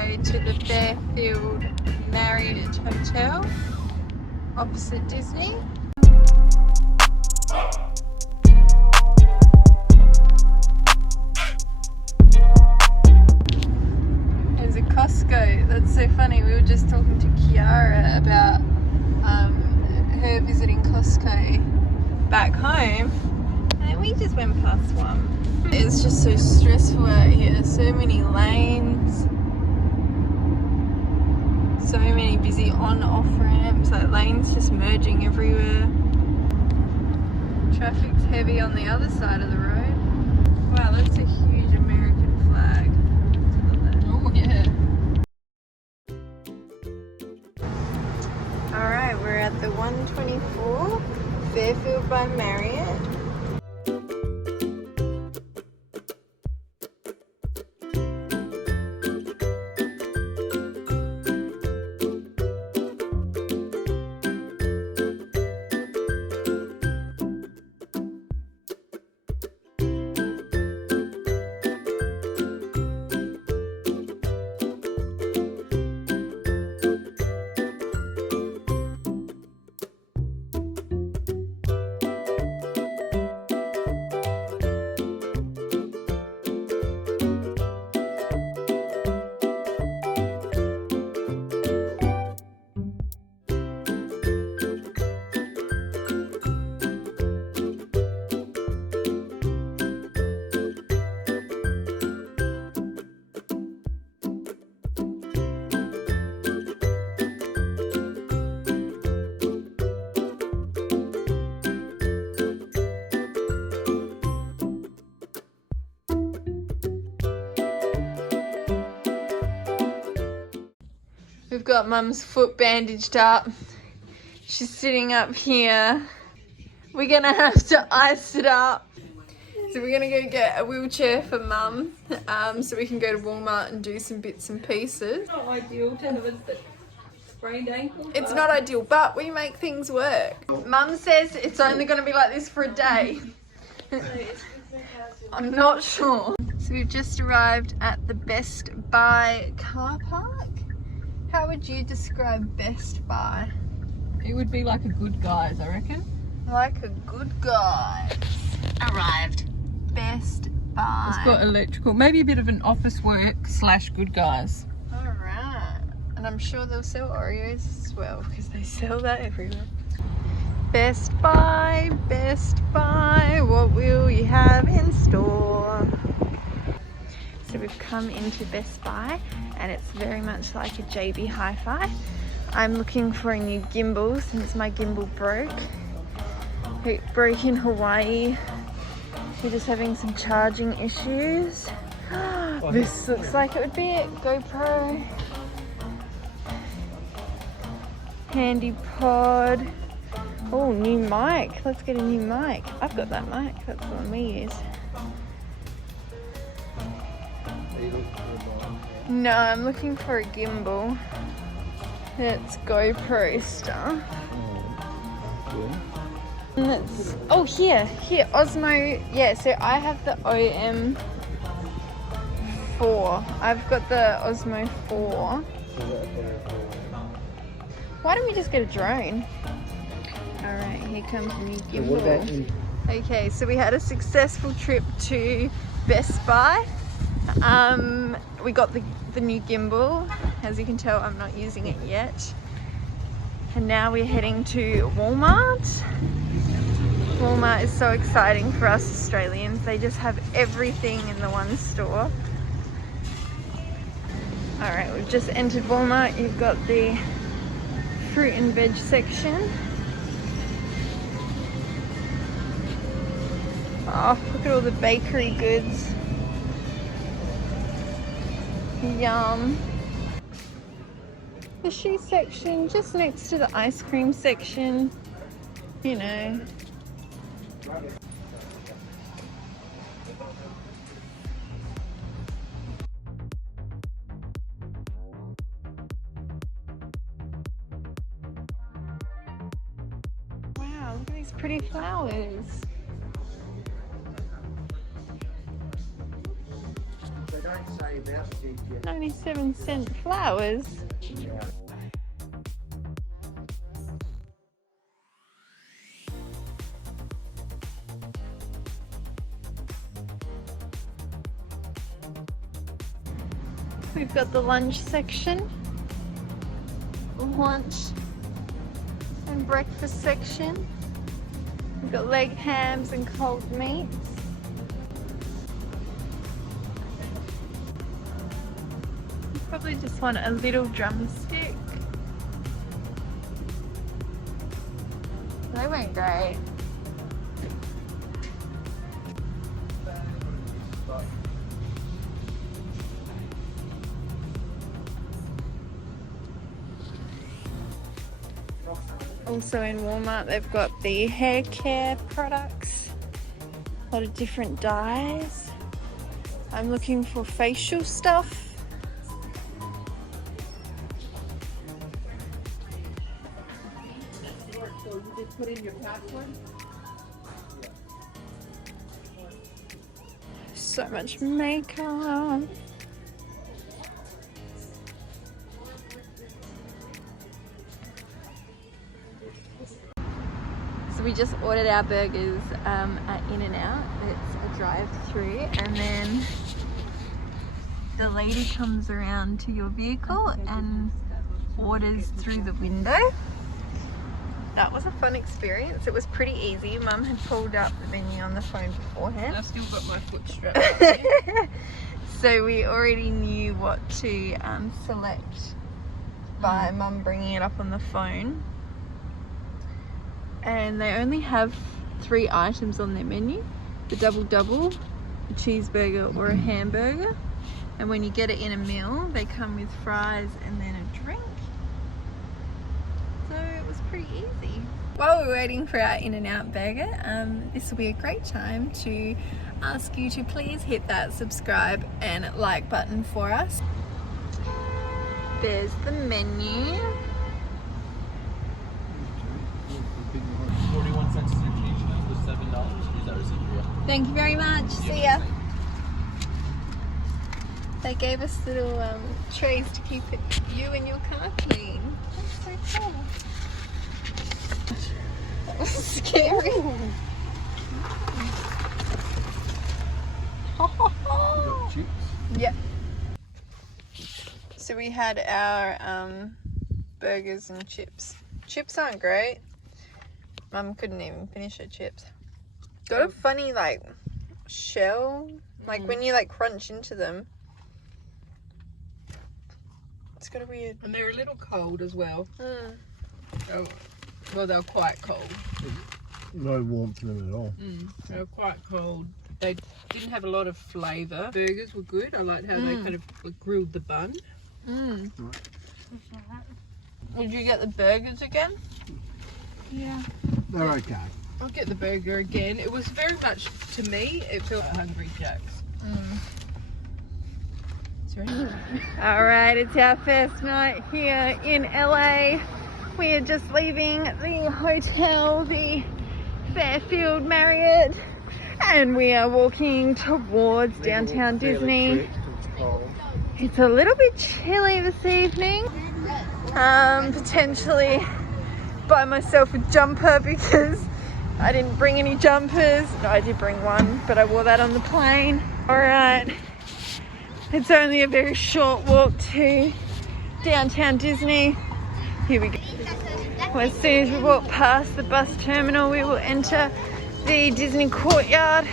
way to the Fairfield Marriott Hotel opposite Disney. There's a Costco. That's so funny. We were just talking to Kiara about her visiting Costco back home, and we just went past one. It's just so stressful out here. So many lanes, so many busy on-off ramps, like lanes just merging everywhere. Traffic's heavy on the other side of the road. Wow, that's a huge American flag. Oh yeah. Alright, we're at the 124 Fairfield by Marriott. We've got Mum's foot bandaged up. She's sitting up here. We're gonna have to ice it up. So we're gonna go get a wheelchair for Mum, so we can go to Walmart and do some bits and pieces. It's not ideal to have a sprained ankle. It's not ideal, but we make things work. Mum says it's only gonna be like this for a day. I'm not sure. So we've just arrived at the Best Buy car park. How would you describe Best Buy? It would be like a Good Guys, I reckon. Like a Good Guys. Arrived. Best Buy. It's got electrical, maybe a bit of an office work / Good Guys. Alright. And I'm sure they'll sell Oreos as well, because they sell that everywhere. Best Buy, Best Buy, what will you have in store? So we've come into Best Buy, and it's very much like a JB Hi-Fi. I'm looking for a new gimbal since my gimbal broke. It broke in Hawaii. We're just having some charging issues. This looks like it would be it. GoPro. Handy pod. Oh, new mic. Let's get a new mic. I've got that mic. That's the one we use. No, I'm looking for a gimbal. That's GoPro stuff. And that's, oh, here, Osmo. Yeah, so I have the OM4. I've got the Osmo 4. Why don't we just get a drone? Alright, here comes the new gimbal. Okay, so we had a successful trip to Best Buy. We got the new gimbal. As you can tell, I'm not using it yet. And now we're heading to Walmart. Walmart is so exciting for us Australians. They just have everything in the one store. Alright, we've just entered Walmart. You've got the fruit and veg section. Oh, look at all the bakery goods. Yum. The shoe section just next to the ice cream section, you know. Wow, look at these pretty flowers. They don't say 97-cent flowers. We've got the lunch section, lunch and breakfast section. We've got leg hams and cold meats. You probably just want a little drumstick. They went great. Also in Walmart, they've got the hair care products, a lot of different dyes. I'm looking for facial stuff. So you just put in your password? So much makeup. So we just ordered our burgers at In-N-Out. It's a drive-through, and then the lady comes around to your vehicle and orders through the window. That was a fun experience. It was pretty easy. Mum had pulled up the menu on the phone beforehand. I've still got my foot strapped. So we already knew what to select by Mum bringing it up on the phone. And they only have 3 items on their menu: the double, a cheeseburger or a hamburger. And when you get it in a meal, they come with fries and then a drink. So it was pretty easy. While we're waiting for our In-N-Out burger, this will be a great time to ask you to please hit that subscribe and like button for us. There's the menu. 41 cents is your change now with $7. Use that receipt for you. Thank you very much. See ya. They gave us little trays to keep you and your car clean. That's so cool. That was scary. Yeah. So we had our burgers and chips. Chips aren't great. Mum couldn't even finish her chips. Got a funny like shell, like when you like crunch into them. It's got a weird. And they're a little cold as well. Mm. Well, they're quite cold. No warmth in them at all. They were quite cold. They didn't have a lot of flavour. Burgers were good. I liked how they kind of grilled the bun. Mm. Would you get the burgers again? Yeah. They're okay. I'll get the burger again. It was very much, to me, it felt like Hungry Jack's. Alright, it's our first night here in LA. We are just leaving the hotel, the Fairfield Marriott, and we are walking towards downtown Disney. It's a little bit chilly this evening. Potentially buy myself a jumper because I didn't bring any jumpers. No, I did bring one, but I wore that on the plane. Alright, it's only a very short walk to downtown Disney. Here we go. Well, as soon as we walk past the bus terminal, we will enter the Disney courtyard.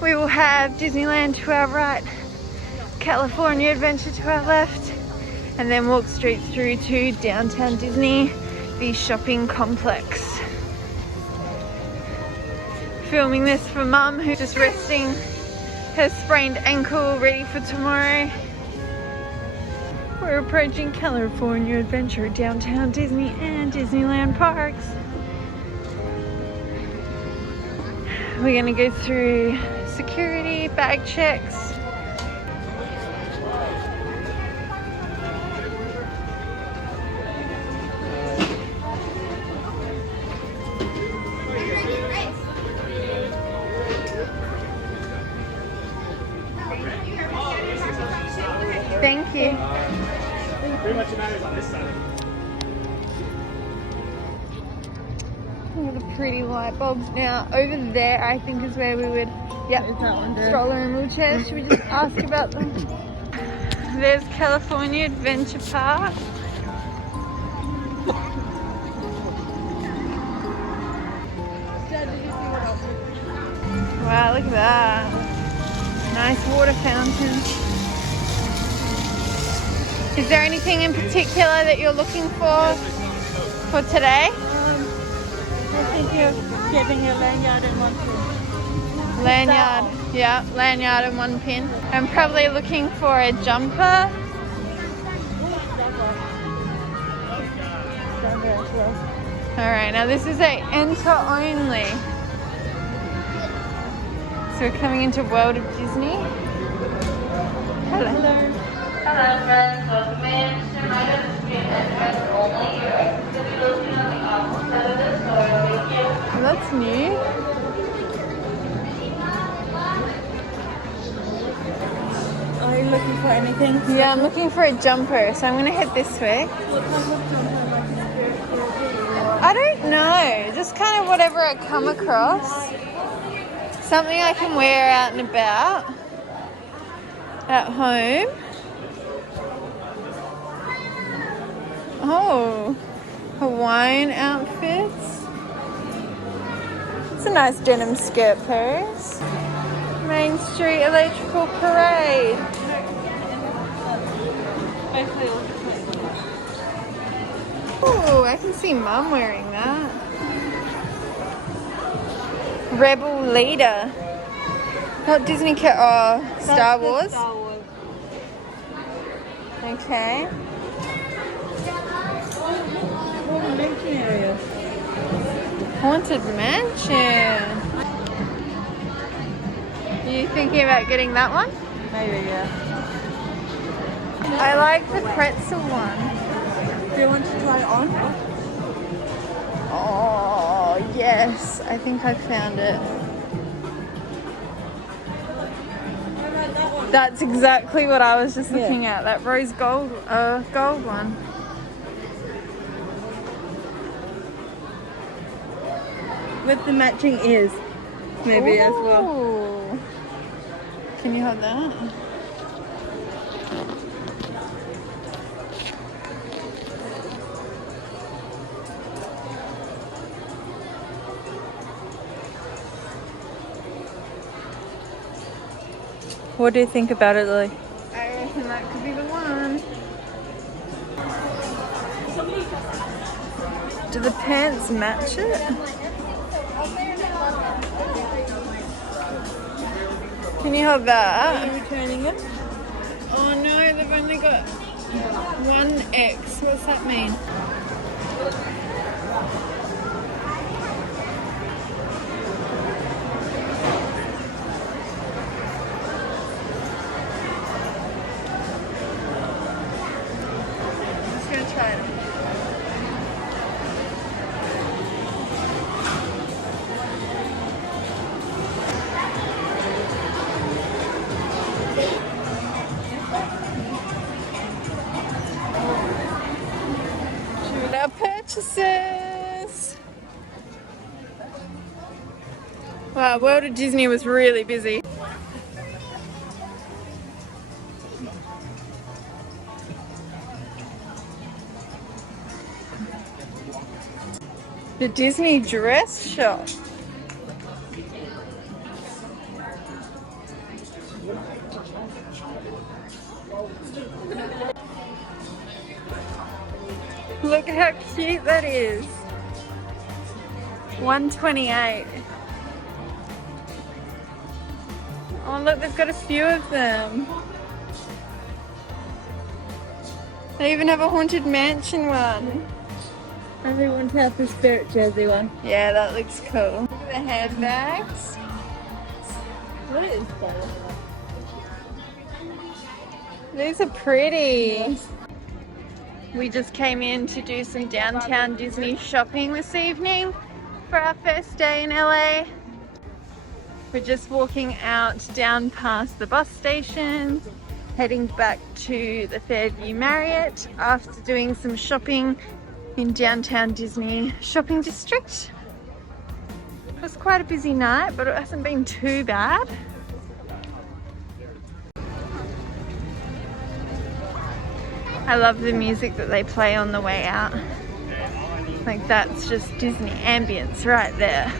We will have Disneyland to our right, California Adventure to our left, and then walk straight through to downtown Disney, the shopping complex. Filming this for Mum, who's just resting her sprained ankle, ready for tomorrow. We're approaching California Adventure, downtown Disney and Disneyland parks. We're gonna go through security, bag checks. Thank you. Pretty much matters on this side. Look at the pretty light bulbs. Now, over there, I think is where we would, yep, stroller and wheelchair. Should we just ask about them? There's California Adventure Park. Wow, look at that. Nice water fountain. Is there anything in particular that you're looking for today? I think you're getting a lanyard and one pin. Lanyard, yeah, lanyard and one pin. I'm probably looking for a jumper. Alright, now this is a enter only. So we're coming into World of Disney. Hello. Hello friends, welcome in. Just a reminder this will be an entrance only. Your exit will be located on the opposite side of the store. Thank you. Well, that's new. Are you looking for anything? Yeah, I'm looking for a jumper, so I'm going to head this way. What type of jumper, like a Fairfield? I don't know, just kind of whatever I come across. Something I can wear out and about at home. Oh, Hawaiian outfits. It's a nice denim skirt, Paris. Main Street Electrical Parade. Oh, I can see Mum wearing that. Rebel Leader. Not Disney Star Wars. Star Wars. Okay. Oh, mansion area. Haunted Mansion. Are you thinking about getting that one? Maybe, yeah. I like the pretzel one. Do you want to try it on? Oh, yes. I think I found it. That's exactly what I was just looking at. That rose gold one. With the matching ears, maybe as well. Ooh. Can you hold that? What do you think about it, Lily? I reckon that could be the one. Do the pants match it? Can you hold that? Are you returning it? Oh no, they've only got 1X. What's that mean? I'm just gonna try it. Our purchases. Wow, World of Disney was really busy. The Disney dress shop. Look how cute that is. $128. Oh look, they've got a few of them. They even have a Haunted Mansion one. Everyone has the Spirit Jersey one. Yeah, that looks cool. Look at the handbags. What is that? These are pretty. We just came in to do some downtown Disney shopping this evening for our first day in LA. We're just walking out down past the bus station Heading back to the Fairfield Marriott after doing some shopping in downtown Disney shopping district. It was quite a busy night, but it hasn't been too bad. I love the music that they play on the way out. Like, that's just Disney ambience right there.